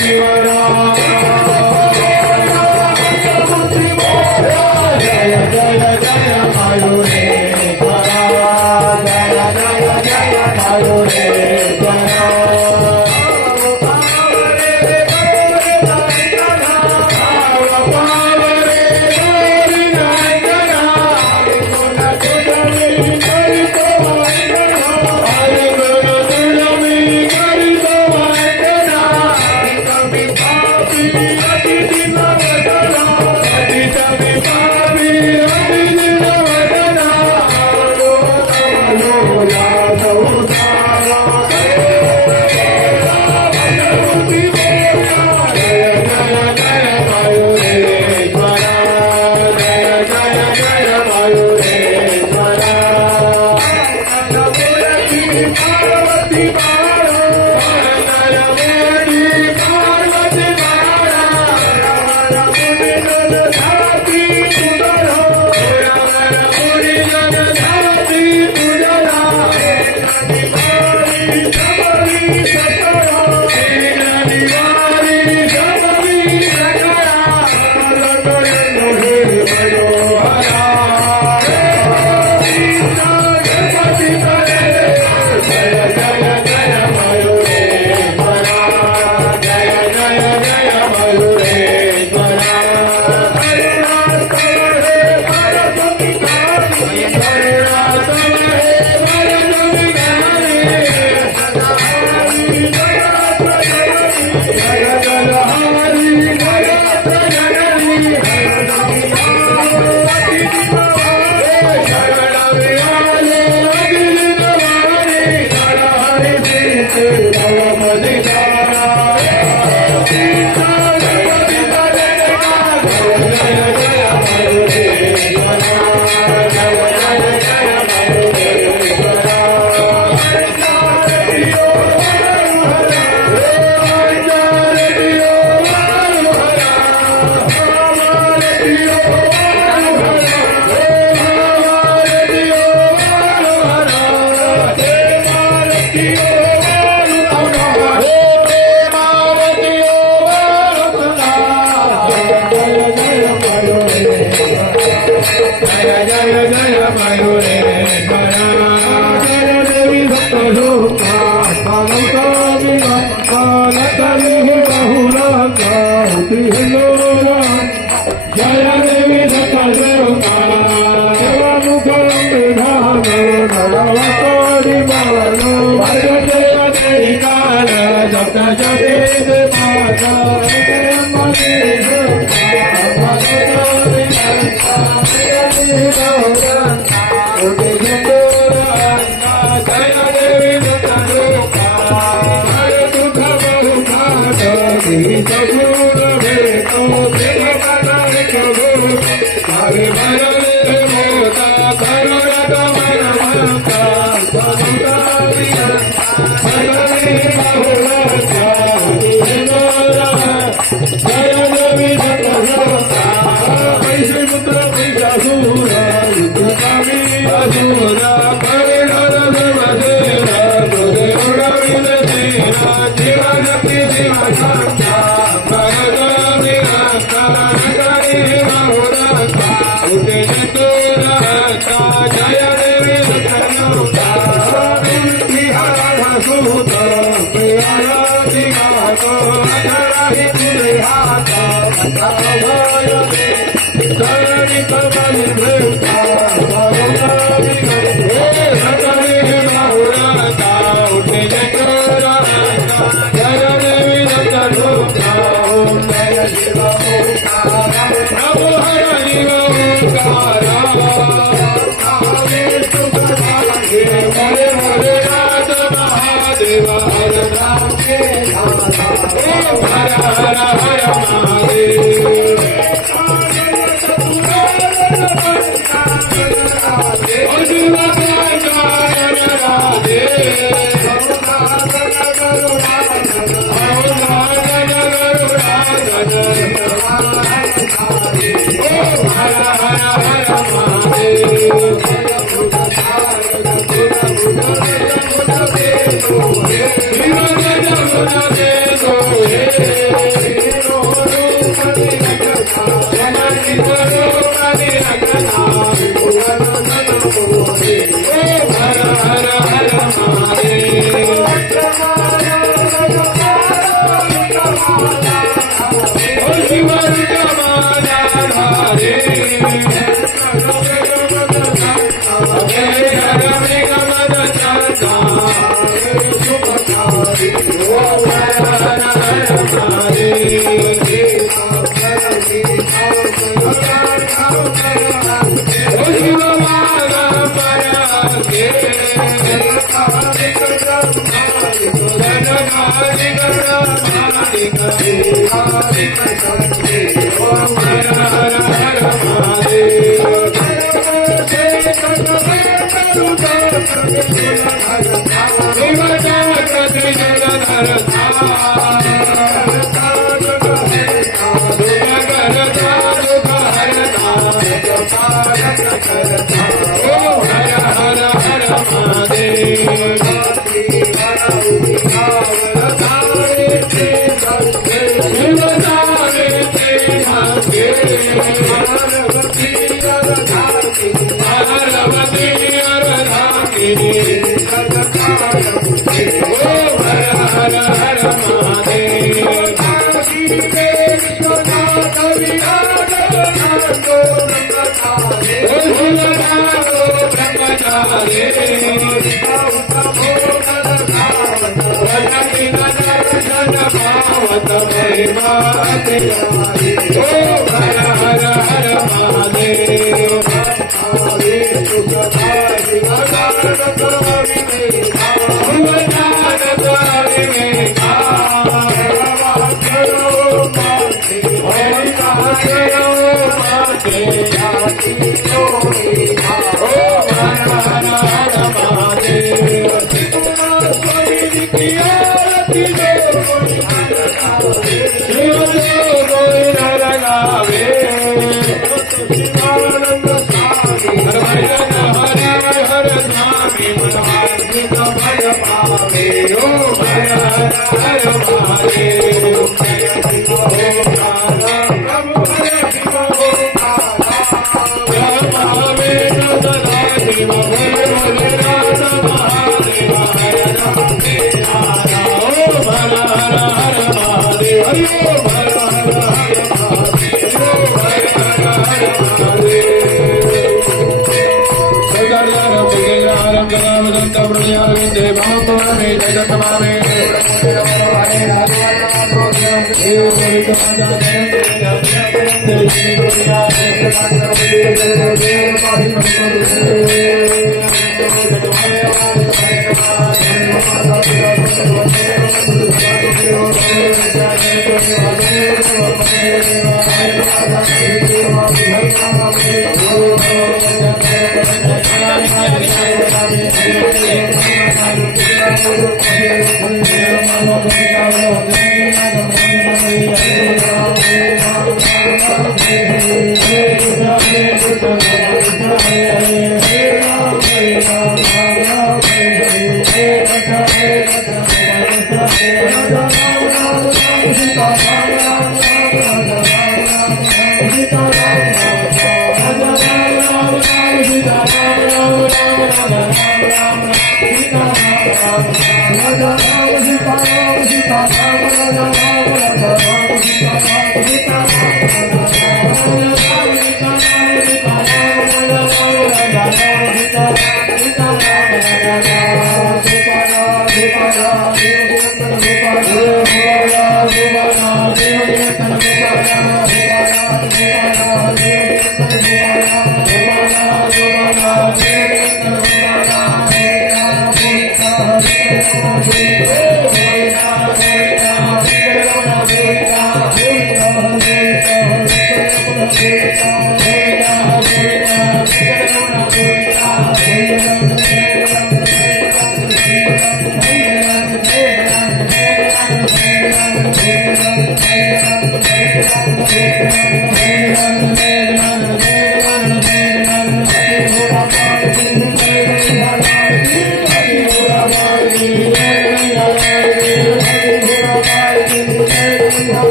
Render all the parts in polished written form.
हर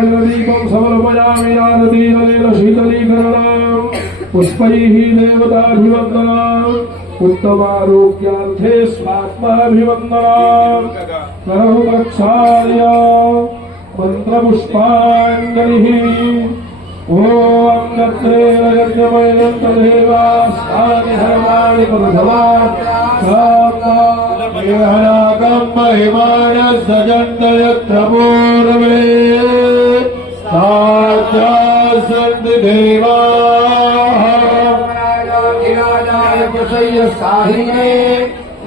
मंगलदीपं समर्पयामि शीतलीकरणं पुष्पैः देवताभिवन्दनम् उत्तमारोग्यार्थे स्वात्माभिवन्दनम् करौ प्रक्षाल्य मन्त्रपुष्पाञ्जलिः ॐ नत्रेण यज्ञमयं तदेवास्तानि धर्माणि प्रथमानाकं महिमानसजन्तयत्र पूर्वे साध्यासन्ति देवाः साहिने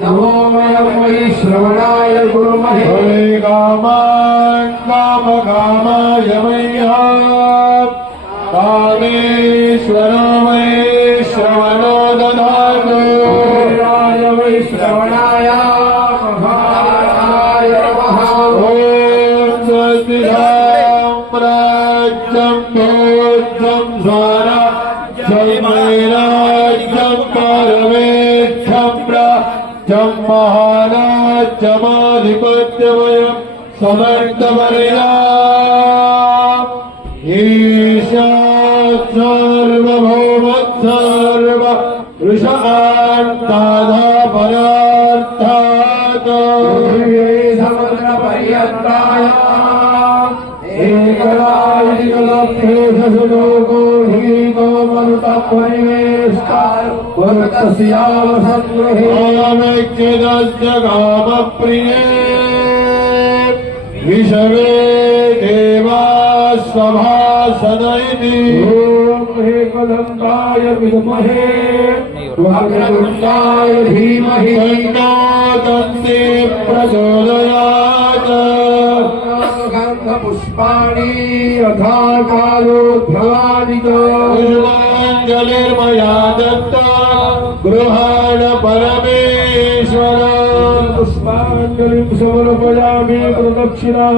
नमो वयं वै श्रवणाय गुरुमहे कामान् कामकामाय मह्यम् कामेश्वरो वै श्रवणो ददातु वै श्रवणाय महाराय नमः ॐ स्वस्ति साम्राज्यं भोज्यं स्वराज्यं वैराज्यं परमेच्छं प्रजं महाराज्यमाधिपत्यमयं समर्थवर्या ईशा सर्वभौमः सर्व ऋषान्ताधा परार्थात् समग्रपर्यन्ताय एकदायिकलभ्येषलोको हीतो मरुतपरिवेष्टाय वरुतस्यावसङ्गृहे कामप्रिये विषवे देवा स्वभासदयति ॐ एकदन्ताय विद्महे वक्रतुण्डाय धीमहि तन्नो दन्ति प्रचोदयात् गन्धपुष्पाणि यथा कालोद्भवानि च पुष्पाञ्जलिर्मया दत्ता गृहाण परमेश्वर पुष्पांजलिं समर्पयामि प्रदक्षिणां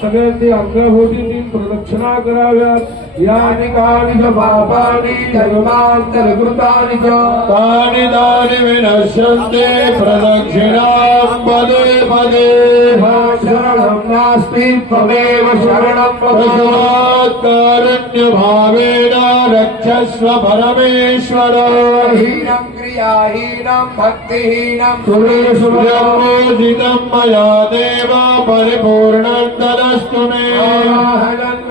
सगळ्यांनी अंगभोवती 3 प्रदक्षिणा कराव्यात या ठिकाणी च पापानि जन्मांतरकृतानि च तानि तानि विनश्यन्ते प्रदक्षिणां पदे पदे शरणं नास्ति त्वमेव शरणं प्रसादात् कारण्यभावेन रक्षस्व परमेश्वर हीनं क्रियाहीनं भक्तिहीनं सुरेशुर्योजितं मया देव परिपूर्णं तदस्तु मे आहनं न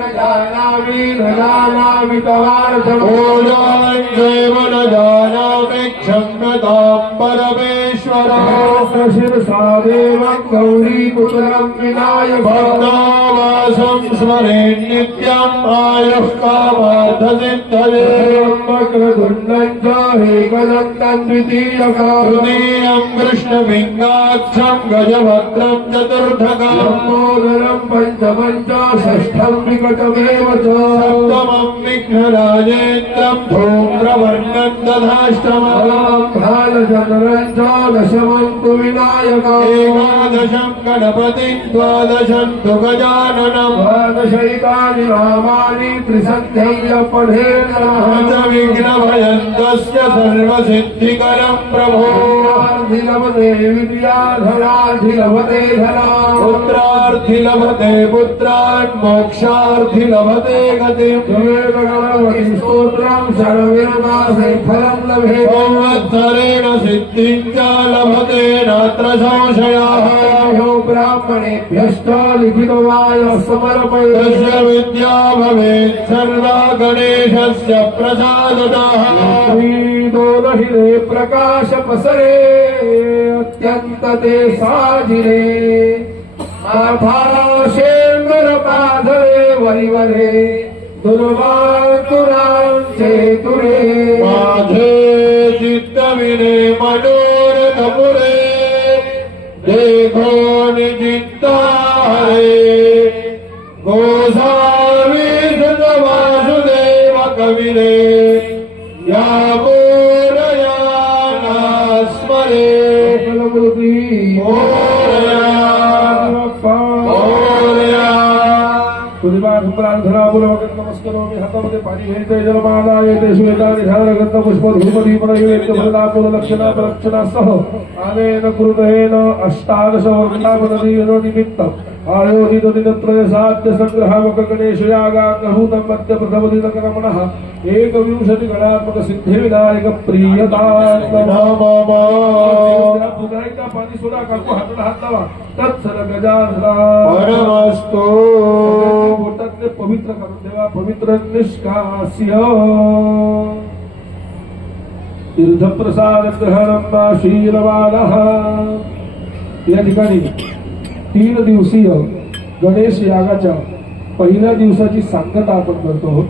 जानामि तवार्चनम् ओजाञ्जैव न जानामि क्षम्यतां परमेश्वर शिरसा देवं गौरीपुत्रं विनायक भक्तावासं स्मरे नित्यम् आयुः कामार्थसिद्धये वक्रतुण्डं च एकदन्तं द्वितीयकम् तृतीयं कृष्णविङ्गाक्षं गजभद्रं चतुर्थकम् लम्बोदरं पञ्चमं च षष्ठं विकटमेव च सप्तमं विघ्नराजेन्द्रं धूम्रवर्णं तथाष्टमं भालचन्द्रं च दशमं तु विनायकम् एकादशं गणपतिं द्वादशं तु गजाननं द्वादशैतानि नामानि त्रिसन्ध्यं पठेत् विघ्नभयन्तस्य सर्वसिद्धिकरं प्रभो लभते विद्याधनाधिलभते धना पुत्रार्थि लभते पुत्रान् मोक्षार्थि लभते गतिं गणपति स्तोत्रं सर्वविरमासे फलं लभे संवत्सरेण सिद्धिं च लभते नात्र संशयः ब्राह्मणेभ्यश्च लिखितमाय समर्पयस्य विद्या भवेत् सर्वा गणेशस्य प्रसादतः श्रीदोलहिरे प्रकाश पसरे अत्यंत ते साजिरे माथाशेंबर पाधरे वरिवरे दुर्वांतुरांचे तुरे माझे चित्तविने मनोरथ पुरे देखो निचिंता हरे गोसावी वासुदेव कविरे या मोरया स्मरे कुलमूर्ती नमस्करोमि हातामध्ये पाणी घ्यायचंय जलमाला येते श्वेतानि ध्यानगंध पुष्प धूप दीप नैवेद्य फलक्षणा प्रलक्षणासह आनेन कृतेन अष्टादश वर्षावधीन निमित्तम् आयोजित दिनत्रयसाध्य संग्रहामक गणेश यागाङ्गभूतं मध्य प्रथमदिनकरमणः एकविंशति गणात्मक सिद्धि विनायक प्रियतान्नमः पाणी सोडा काकू हाताला हात लावा तत्सर गजानना परमस्तु बोटातले पवित्र करून देवा पवित्र निष्कास्य तीर्थप्रसाद ग्रहणं शीलवानः या ठिकाणी 3 दिवसीय गणेश यागाच्या पहिल्या दिवसाची सांगता आपण करतो आहोत.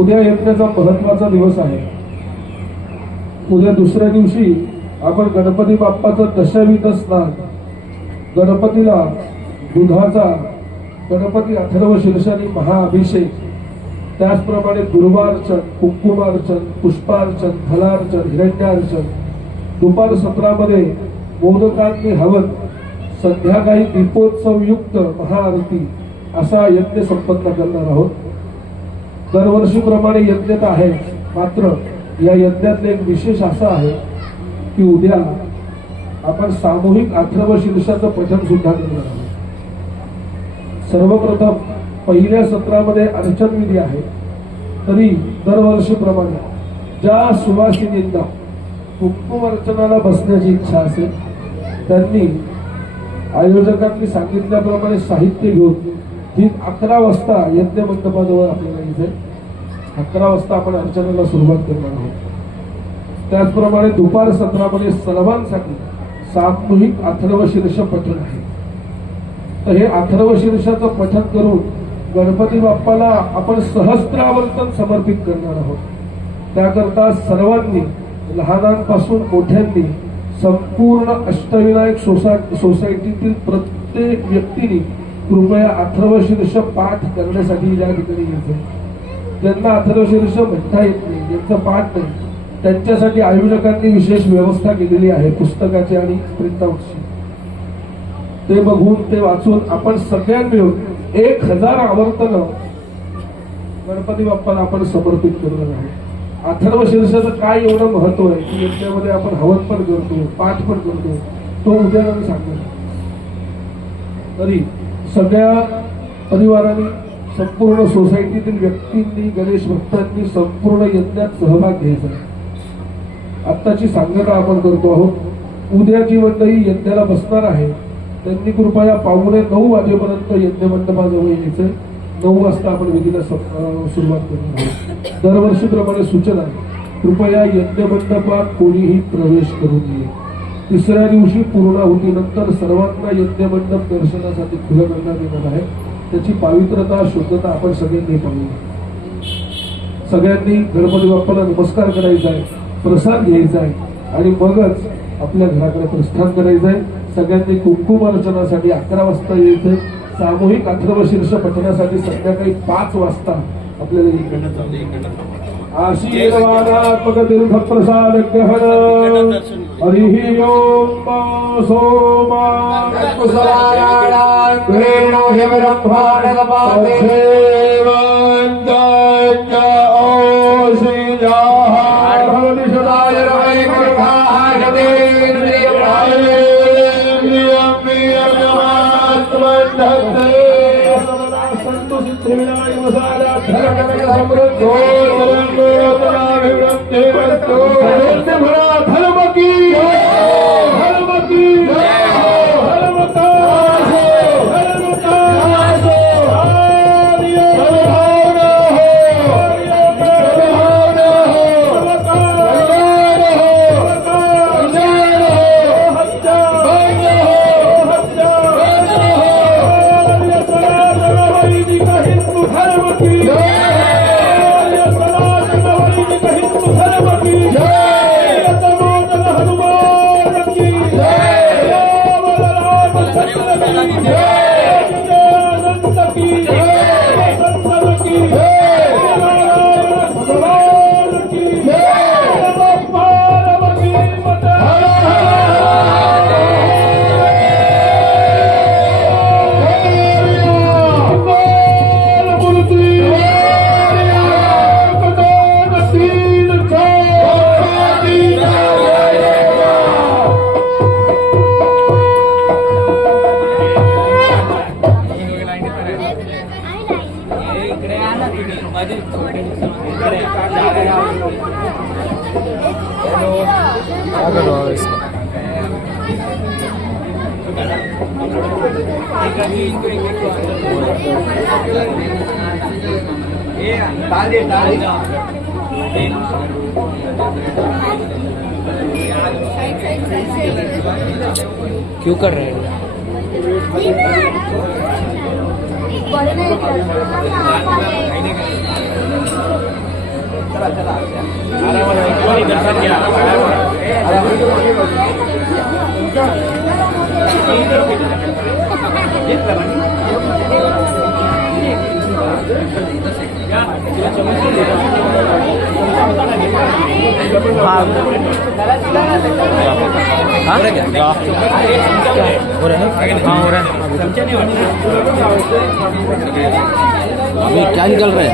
उद्या यज्ञाचा महत्वाचा दिवस आहे. उद्या दुसऱ्या दिवशी आपण गणपती बाप्पाचं दशविध स्नान गणपतीला दुधाचा गणपती अथर्व शीर्षानी महाअभिषेक त्याचप्रमाणे दुर्वार्चन कुंकुमार्चन पुष्पार्चन फलार्चन हिरण्यार्चन दुपार सत्रामध्ये मोदकांनी हवन संध्याकाळी दीपोत्सव युक्त महाआरती असा यज्ञ संपन्न करणार आहोत. दरवर्षीप्रमाणे यज्ञ तर आहे मात्र या यज्ञातले एक विशेष असं आहे की उद्या आपण सामूहिक अथर्व शीर्षाचं पठण सुद्धा करणार आहोत. सर्वप्रथम पहिल्या सत्रामध्ये अर्चन विधी आहे. तरी दरवर्षीप्रमाणे ज्या सुवासिनींना कुंकुम अर्चनाला बसण्याची इच्छा असेल त्यांनी आयोजकांनी सांगितल्याप्रमाणे साहित्य घेऊन ठीक 11 वाजता यज्ञ मंडपाजवळ आपल्याला इथे 11 वाजता आपण अर्चनेला सुरुवात करणार आहोत. त्याचप्रमाणे दुपार सत्रामध्ये सर्वांसाठी सामूहिक अथर्व शीर्ष पठण आहे. तर हे अथर्व शीर्षाचं पठण करून गणपती बाप्पाला आपण सहस्त्रावर्तन समर्पित करणार आहोत. त्याकरता सर्वांनी लहानांपासून मोठ्यांनी संपूर्ण अष्टविनायक सोसायटीतील प्रत्येक व्यक्तीने कृपया अथर्व शीर्ष पाठ करण्यासाठी या ठिकाणी यायचं. ज्यांना अथर्व शीर्ष म्हणता येत नाही ज्यांचं पाठ नाही त्यांच्यासाठी आयोजकांनी विशेष व्यवस्था केलेली आहे पुस्तकाची आणि प्रिंटआउटची. ते बघून ते वाचून आपण सगळ्यांनी मिळून 1000 आवर्तन गणपती बाप्पाला आपण समर्पित करणार आहोत. अथर्व शीर्षाचं काय एवढं महत्व आहे की याच्यामध्ये आपण हवन पण करतो, पाठ पण करतो, तो उद्या मी सांगणार. तरी सगळ्या परिवारांनी, संपूर्ण सोसायटीतील व्यक्तींनी, गणेश भक्तांनी संपूर्ण यज्ञात सहभाग घ्यायचा. आत्ताची सांगता आपण करतो आहोत. उद्या जी मंडळी यज्ञाला बसणार आहे त्यांनी कृपया 8:45 वाजेपर्यंत यज्ञ मंडपाजवळ यायचं. 9 वाजता आपण विधीला सुरुवात करणार आहोत. दरवर्षीप्रमाणे सूचना, कृपया यज्ञ मंडपात कोणीही प्रवेश करू नये. तिसऱ्या दिवशी पूर्णाहुतीनंतर सर्वांना यज्ञ मंडप दर्शनासाठी खुलं करण्यात येणार आहे. त्याची पावित्रता, शुद्धता आपण सगळ्यांनी पाहूया. सगळ्यांनी गणपती बाप्पाला नमस्कार करायचा आहे, प्रसाद घ्यायचा आहे आणि मगच आपल्या घराकडे प्रस्थान करायचं आहे. सगळ्यांनी कुंकुम अर्चनासाठी 11 वाजता यायचंय. सामूहिक अथर्व शीर्ष पठणासाठी संध्याकाळी 5 वाजता आपल्याला आशीर्वादात्मक तीर्थप्रसाद ग्रहण. हरिः ओम सोमा कुशलायाणां वेणो हिमरंभाणगपाते भगवतीशदाय रवै कृपाहायते संतो सिद्धिविनाय वसादा धर्मकनक समृद्धो धर्मोत्तराभिवृद्धि वस्तु धर्मभरा धर्म की धर्म की धर्मता धर्मता आर्य भावना हो भावना क्यों कर रहे हैं? क्या निकल रहा है?